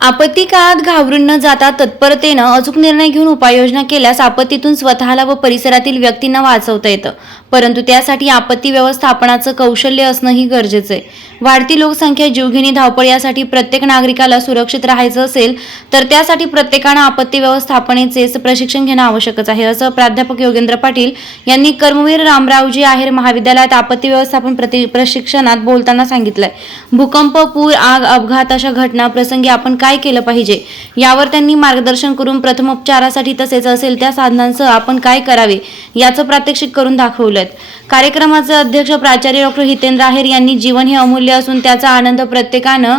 आपत्ती काळात घाबरून न जाता तत्परतेनं अचूक निर्णय घेऊन उपाययोजना केल्यास आपत्तीतून स्वतःला व परिसरातील व्यक्तींना वाचवता येतं. परंतु त्यासाठी आपत्ती व्यवस्थापनाचं कौशल्य असणंही गरजेचं आहे. वाढती लोकसंख्या जीवघेणी धावपळ यासाठी प्रत्येक नागरिकाला सुरक्षित राहायचं असेल तर त्यासाठी प्रत्येकानं आपत्ती व्यवस्थापनेचेच प्रशिक्षण घेणं आवश्यकच आहे असं प्राध्यापक योगेंद्र पाटील यांनी कर्मवीर रामरावजी आहेर महाविद्यालयात आपत्ती व्यवस्थापन प्रति प्रशिक्षणात बोलताना सांगितलंय. भूकंप पूर आग अपघात अशा घटना प्रसंगी आपण काय काय केलं पाहिजे? यावर त्यांनी मार्गदर्शन करून प्रथमोपचारासाठी तसेच असेल त्या साधनांसह आपण काय करावे याचं प्रात्यक्षिक करून दाखवलं कार्यक्रमाचे अध्यक्ष प्राचार्य डॉक्टर हितेंद्र आहेर यांनी जीवन हे अमूल्य असून त्याचा आनंद प्रत्येकानं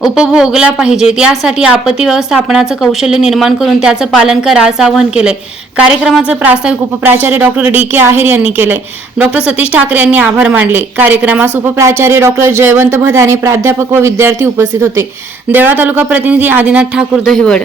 उपभोगला पाहिजे. यासाठी आपत्ती व्यवस्थापनाचं कौशल्य निर्माण करून त्याचं पालन करा असं आवाहन केलंय. कार्यक्रमाचं प्रास्ताविक उपप्राचार्य डॉक्टर डी के आहेर यांनी केलंय. डॉक्टर सतीश ठाकरे यांनी आभार मानले. कार्यक्रमास उपप्राचार्य डॉक्टर जयवंत भदाने प्राध्यापक व विद्यार्थी उपस्थित होते. देवळा तालुका प्रतिनिधी आदिनाथ ठाकूर दहिवड.